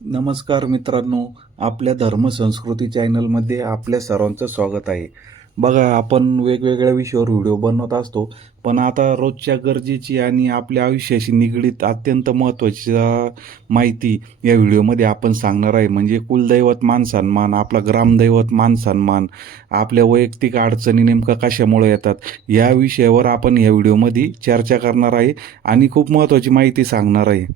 नमस्कार मित्रांनो आपल्या धर्मसंस्कृती चॅनलमध्ये आपल्या सर्वांचं स्वागत आहे. बघा आपण वेगवेगळ्या विषयावर व्हिडिओ बनवत असतो पण आता रोजच्या गरजेची आणि आपल्या आयुष्याशी निगडीत अत्यंत महत्त्वाची माहिती या व्हिडिओमध्ये आपण सांगणार आहे. म्हणजे कुलदैवत मान सन्मान आपला ग्रामदैवत मान सन्मान आपल्या वैयक्तिक अडचणी नेमका कशामुळे येतात या विषयावर आपण या व्हिडिओमध्ये चर्चा करणार आहे आणि खूप महत्त्वाची माहिती सांगणार आहे.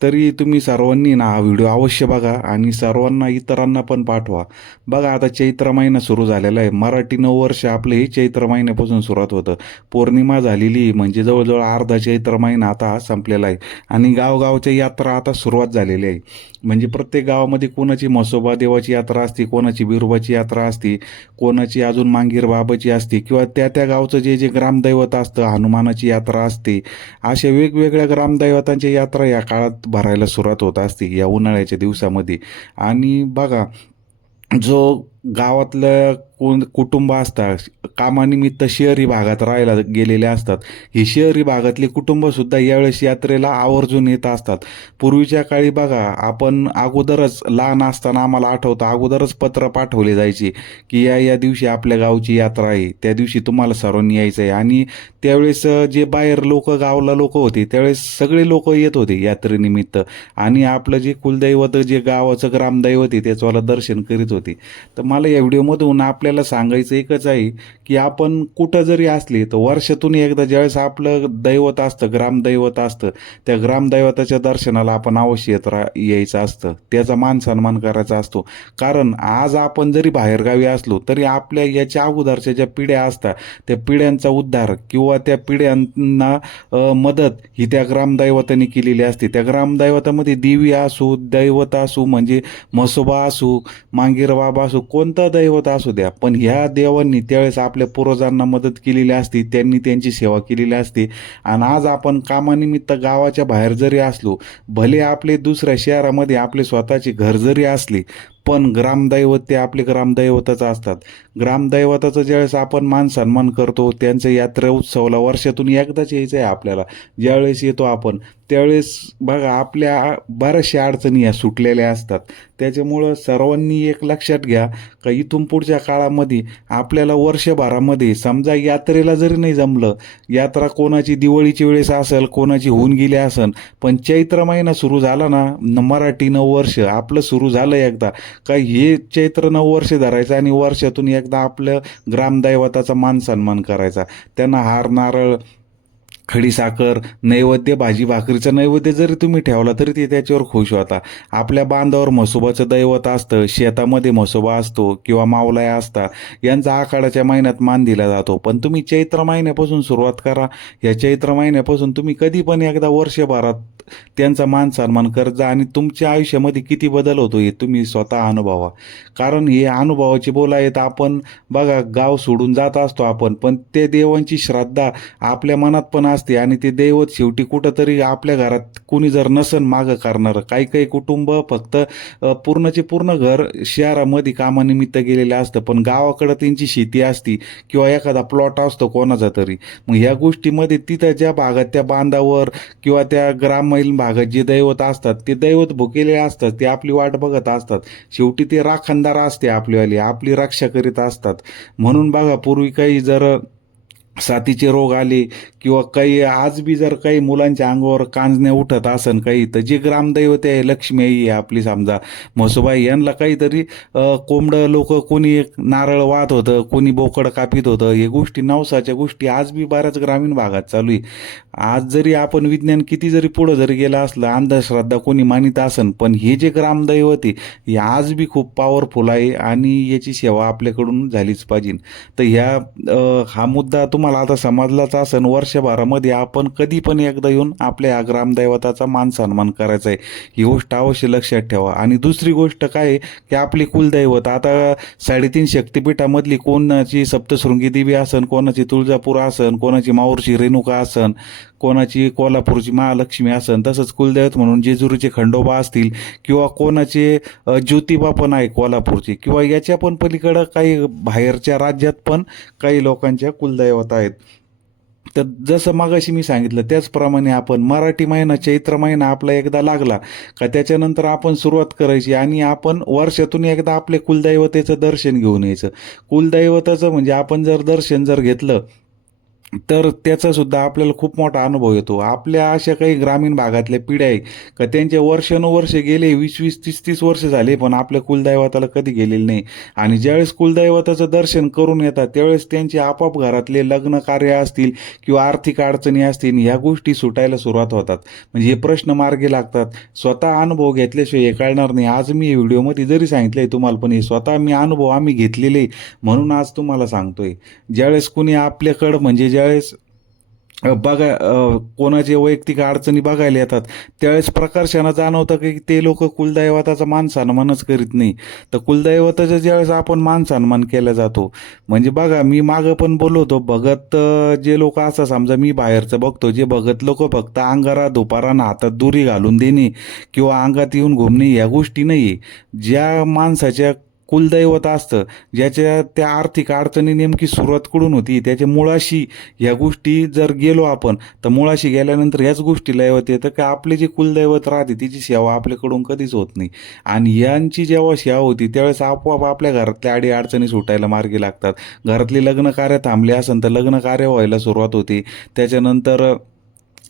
तरी तुम्ही सर्वांनी ना हा व्हिडिओ अवश्य बघा आणि सर्वांना इतरांना पण पाठवा. बघा आता चैत्र महिना सुरू झालेला आहे. मराठी नववर्ष आपलं हे चैत्र महिन्यापासून सुरुवात होतं. पौर्णिमा झालेली म्हणजे जवळजवळ अर्धा चैत्र महिना आता संपलेला आहे. आणि गावगावच्या यात्रा आता सुरुवात झालेली आहे. म्हणजे प्रत्येक गावामध्ये कोणाची म्हसोबा देवाची यात्रा असते कोणाची बिरुबाची यात्रा असते कोणाची अजून मांगीर बाबाची असते किंवा त्या त्या गावचं जे जे ग्रामदैवत असतं हनुमानाची यात्रा असते अशा वेगवेगळ्या ग्रामदैवतांच्या यात्रा या काळात भरायला सुरुवात होत असते या उन्हाळ्याच्या दिवसामध्ये. आणि बघा जो गावातलं कोण कुटुंब असतात कामानिमित्त शहरी भागात राहायला गेलेले असतात. ही शहरी भागातली कुटुंबसुद्धा यावेळेस यात्रेला आवर्जून येत असतात. पूर्वीच्या काळी बघा आपण अगोदरच लहान असताना आम्हाला आठवतं अगोदरच पत्र पाठवले जायचे की या या दिवशी आपल्या गावची यात्रा आहे त्या दिवशी तुम्हाला सर्वांनी यायचं आहे आणि त्यावेळेस जे बाहेर लोक गावला लोक होते त्यावेळेस सगळे लोक येत होते यात्रेनिमित्त. आणि आपलं जे कुलदैवत जे गावाचं ग्रामदैवत आहे त्याचं दर्शन करीत होते. तर मला या व्हिडिओमधून आपल्याला सांगायचं एकच आहे की आपण कुठं जरी असले तर वर्षातून एकदा ज्यावेळेस आपलं दैवत असतं ग्रामदैवत असतं त्या ग्रामदैवताच्या दर्शनाला आपण अवश्य येत रा यायचं असतं. त्याचा मान सन्मान करायचा असतो. कारण आज आपण जरी बाहेरगावी असलो तरी आपल्या याच्या अगोदरच्या ज्या पिढ्या असतात त्या पिढ्यांचा उद्धार किंवा त्या पिढ्यांना मदत ही त्या ग्रामदैवतांनी केलेली असते. त्या ग्रामदैवतामध्ये देवी असू दैवत असू म्हणजे म्हसोबा असू मांगीर बाबा असू कोणता दैवत असू द्या पण ह्या देवांनी त्यावेळेस आपल्या पूर्वजांना मदत केलेली असती त्यांनी त्यांची सेवा केलेली असते. आणि आज आपण कामानिमित्त गावाच्या बाहेर जरी असलो भले आपले दुसऱ्या शहरामध्ये आपले स्वतःचे घर जरी असले पण ग्रामदैवत ते आपले ग्रामदैवताचं असतात. ग्रामदैवताचं ज्यावेळेस आपण मान सन्मान करतो त्यांचं यात्रा उत्सवाला वर्षातून एकदाच यायचं आहे आपल्याला. ज्यावेळेस येतो आपण त्यावेळेस बघा आपल्या बऱ्याचशा अडचणी या सुटलेल्या असतात. त्याच्यामुळं सर्वांनी एक लक्षात घ्या का इथून पुढच्या काळामध्ये आपल्याला वर्षभरामध्ये समजा यात्रेला जरी नाही जमलं यात्रा कोणाची दिवाळीची वेळेस असेल कोणाची होऊन गेली असेल पण चैत्र महिना सुरू झाला ना मराठी नऊ वर्ष आपलं सुरू झालं एकदा. का हे चैत्र नऊ वर्ष धरायचं आणि वर्षातून एकदा आपलं ग्रामदैवताचा मान सन्मान करायचा. त्यांना हार नारळ खडीसाखर नैवेद्य भाजी भाकरीचं नैवेद्य जरी तुम्ही ठेवला तरी ते त्याच्यावर खुश होता. आपल्या बांधावर म्हसोबाचं दैवत असतं शेतामध्ये म्हसोबा असतो किंवा मावलाया असता यांचा आखाडाच्या महिन्यात मान दिला जातो. पण तुम्ही चैत्र महिन्यापासून सुरुवात करा. या चैत्र महिन्यापासून तुम्ही कधी पण एकदा वर्षभरात त्यांचा मान सन्मान करत जा आणि तुमच्या आयुष्यामध्ये किती बदल होतो हे तुम्ही स्वतः अनुभवा. कारण हे अनुभवाची बोला आहेत आपण बघा गाव सोडून जात असतो आपण पण ते देवांची श्रद्धा आपल्या मनात पण असते असते आणि ते दैवत शेवटी कुठंतरी आपल्या घरात कुणी जर नसन मागं करणारं काही काही कुटुंब फक्त पूर्णचे पूर्ण घर शहरामध्ये कामानिमित्त गेलेलं असतं पण गावाकडं त्यांची शेती असती किंवा एखादा प्लॉट असतो कोणाचा तरी. मग ह्या गोष्टीमध्ये तिथं ज्या भागात त्या बांधावर किंवा त्या ग्रामीण भागात जे दैवत असतात ते दैवत भुकेले असतात ते आपली वाट बघत असतात. शेवटी ते राखणदार असते आपलीवाली आपली रक्षा करीत असतात. म्हणून बघा पूर्वी काही जर साथीचे रोग आले किंवा काही आज बी जर काही मुलांच्या अंगावर कांजण्या उठत असन काही तर जे ग्रामदैवत आहे लक्ष्मी आई आहे आपली समजा. म्हसोबाई यांना काहीतरी कोंबडं लोक कोणी एक नारळ वाहत होतं कोणी बोकड कापित होतं. हे गोष्टी नवसाच्या गोष्टी आज बी बऱ्याच ग्रामीण भागात चालू आहे. आज जरी आपण विज्ञान किती जरी पुढं जरी गेलं असलं अंधश्रद्धा कोणी मानित असन पण हे जे ग्रामदैवत आहे हे आज बी खूप पॉवरफुल आहे आणि याची सेवा आपल्याकडून झालीच पाहिजे. तर ह्या हा मुद्दा तुम्हाला आता समजलाच असेल वर्षभरामध्ये आपण कधी पण एकदा येऊन आपल्या या ग्रामदैवताचा मान सन्मान करायचा आहे ही गोष्ट अवश्य लक्षात ठेवा. आणि दुसरी गोष्ट काय आहे की आपली कुलदैवत आता साडेतीन शक्तिपीठामधली कोणाची सप्तशृंगी देवी असन कोणाची तुळजापूर असन कोणाची माऊरची रेणुका असन कोणाची कोल्हापूरची महालक्ष्मी असन तसंच कुलदैवत म्हणून जेजुरीचे खंडोबा असतील किंवा कोणाचे ज्योतिबा पण आहे कोल्हापूरचे किंवा याच्या पण पलीकडं काही बाहेरच्या राज्यात पण काही लोकांच्या कुलदैवत आहेत तर जसं मागाशी मी सांगितलं त्याचप्रमाणे आपण मराठी महिना चैत्र महिना आपला एकदा लागला का त्याच्यानंतर आपण सुरुवात करायची आणि आपण वर्षातून एकदा आपले कुलदैवतेचं दर्शन घेऊन यायचं. कुलदैवताचं म्हणजे आपण जर दर्शन जर घेतलं तर त्याचा सुद्धा आपल्याला खूप मोठा अनुभव येतो. आपल्या अशा काही ग्रामीण भागातल्या पिढ्या आहे का त्यांचे वर्षानुवर्ष गेले वीस वीस तीस तीस वर्ष झाले पण आपल्या कुलदैवताला कधी गेलेले नाही. आणि ज्यावेळेस कुलदैवताचं दर्शन करून येतात त्यावेळेस त्यांचे आपाप घरातले लग्न कार्य असतील किंवा आर्थिक अडचणी असतील ह्या गोष्टी सुटायला सुरुवात होतात. म्हणजे हे प्रश्न मार्गी लागतात. स्वतः अनुभव घेतल्याशिवाय हे कळणार नाही. आज मी व्हिडिओमध्ये जरी सांगितलंय तुम्हाला पण हे स्वतः मी अनुभव आम्ही घेतलेले म्हणून आज तुम्हाला सांगतोय. ज्यावेळेस कुणी आपल्याकडं म्हणजे ज्यावेळेस बघा कोणाचे वैयक्तिक अडचणी बघायला येतात त्यावेळेस प्रकर्षानं जाणवतं की ते लोक कुलदैवताचा मान सन्मानच करीत नाही. तर कुलदैवताचा ज्यावेळेस आपण मान सन्मान केला जातो म्हणजे बघा मी मागं पण बोलवतो भगत जे लोक असं समजा मी बाहेरचं बघतो जे भगत लोक फक्त अंगारा दुपारानं हातात दुरी घालून देणे किंवा अंगात येऊन घुमणे या गोष्टी नाही ज्या माणसाच्या कुलदैवत असतं. ज्याच्या त्या आर्थिक अडचणी नेमकी सुरुवात कुठून होती. त्याच्या मुळाशी ह्या गोष्टी जर गेलो आपण तर मुळाशी गेल्यानंतर ह्याच गोष्टी लयवत येतं की आपले जे कुलदैवत राहते तिची सेवा आपल्याकडून कधीच होत नाही. आणि यांची जेव्हा सेवा होती त्यावेळेस आपोआप आपल्या घरातल्या अडी अडचणी सुटायला मार्गी लागतात. घरातली लग्न कार्य थांबले असेल तर लग्न कार्य व्हायला सुरुवात होते. त्याच्यानंतर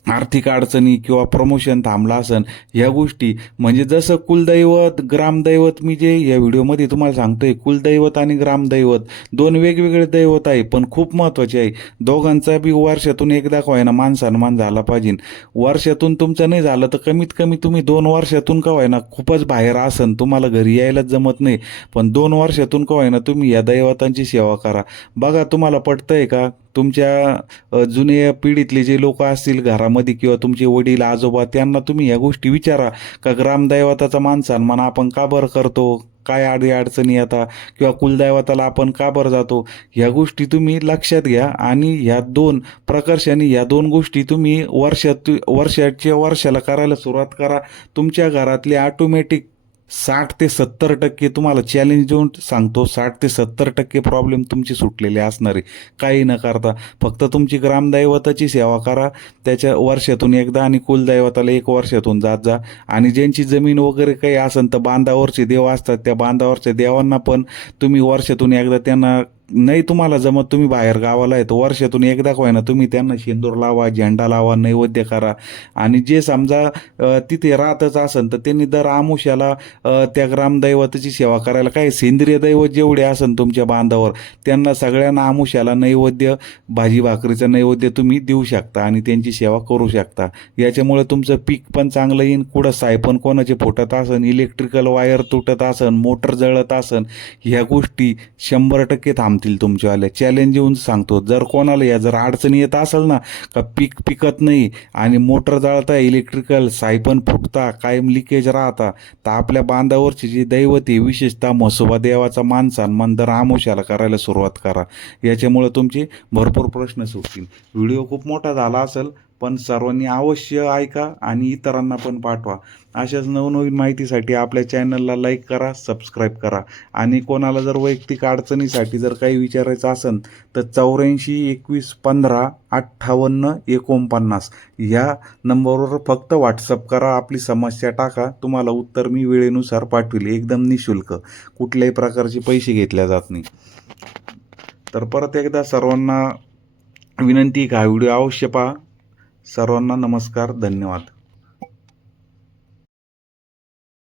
आर्थिक अडचणी किंवा प्रमोशन थांबला असन ह्या गोष्टी म्हणजे जसं कुलदैवत ग्रामदैवत मी जे या व्हिडिओमध्ये तुम्हाला सांगतोय कुलदैवत आणि ग्रामदैवत दोन वेगवेगळे दैवत आहे पण खूप महत्त्वाचे आहे. दोघांचा बी वर्षातून एकदा का होईना मान सन्मान झाला पाहिजे. वर्षातून तुमचं नाही झालं तर कमीत कमी तुम्ही दोन वर्षातून का होईना खूपच बाहेर असन तुम्हाला घरी यायलाच जमत नाही. पण दोन वर्षातून का होईना तुम्ही या दैवतांची सेवा करा. बघा तुम्हाला पटतंय का? तुमच्या जुने जुन्या पिढीतले जे लोक असतील घरामध्ये किंवा तुमचे वडील आजोबा त्यांना तुम्ही ह्या गोष्टी विचारा का ग्रामदैवताचा मान सन्मान आपण का बरं करतो? काय आडी अडचणी येतात? किंवा कुलदैवताला आपण का बरं जातो? ह्या गोष्टी तुम्ही लक्षात घ्या आणि ह्या दोन प्रकर्षाने ह्या दोन गोष्टी तुम्ही वर्षात वर्षाच्या वर्षाला करायला सुरुवात करा. तुमच्या घरातले ऑटोमॅटिक साठ ते सत्तर टक्के तुम्हाला चॅलेंज देऊन सांगतो साठ ते सत्तर टक्के प्रॉब्लेम तुमचे सुटलेले असणार आहे. काही न करता फक्त तुमची ग्रामदैवताची सेवा करा त्याच्या वर्षातून एकदा आणि कुलदैवताला एक वर्षातून जात जा. आणि ज्यांची जमीन वगैरे काही असेल तर बांधावरचे देव असतात त्या बांधावरच्या देवांना पण तुम्ही वर्षातून एकदा त्यांना नाही तुम्हाला जमत तुम्ही बाहेर गावाला येतो वर्षातून एकदा का होईना तुम्ही त्यांना शेंदूर लावा झेंडा लावा नैवेद्य करा. आणि जे समजा तिथे राहतच असन तर त्यांनी दर आमुष्याला त्या ग्रामदैवताची सेवा करायला काय सेंद्रिय दैवत जेवढे असन तुमच्या बांधावर त्यांना सगळ्यांना आमुष्याला नैवेद्य भाजी भाकरीचं नैवेद्य तुम्ही देऊ शकता आणि त्यांची सेवा करू शकता. याच्यामुळे तुमचं पीक पण चांगलं येईन कुठं सायपण कोणाचे फुटत असन इलेक्ट्रिकल वायर तुटत असन मोटर जळत असन ह्या गोष्टी शंभर टक्के थांबतात. थांबतील तुमच्यावाल्या. चॅलेंज येऊन सांगतो. जर कोणाला या जर अडचणी येत असेल ना का पीक पिकत नाही आणि मोटर जळता इलेक्ट्रिकल सायपन फुटता कायम लिकेज राहता तर आपल्या बांधावरची जी दैवत आहे विशेषतः म्हसोबा देवाचा मान सन्मान दर आमोशाला करायला सुरुवात करा. याच्यामुळे तुमचे भरपूर प्रश्न सुटतील. व्हिडिओ खूप मोठा झाला असेल पण सर्वांनी अवश्य ऐका आणि इतरांना पण पाठवा. अशाच नवनवीन माहितीसाठी आपल्या चॅनलला लाईक करा सबस्क्राईब करा. आणि कोणाला जर वैयक्तिक अडचणीसाठी जर काही विचारायचं असेल तर चौऱ्याऐंशी एकवीस पंधरा अठ्ठावन्न एकोणपन्नास ह्या नंबरवर फक्त व्हॉट्सअप करा आपली समस्या टाका. तुम्हाला उत्तर मी वेळेनुसार पाठवेल एकदम निशुल्क. कुठल्याही प्रकारचे पैसे घेतल्या जात नाही. तर परत एकदा सर्वांना विनंती का? व्हिडिओ अवश्य पहा. सर्वांना नमस्कार धन्यवाद.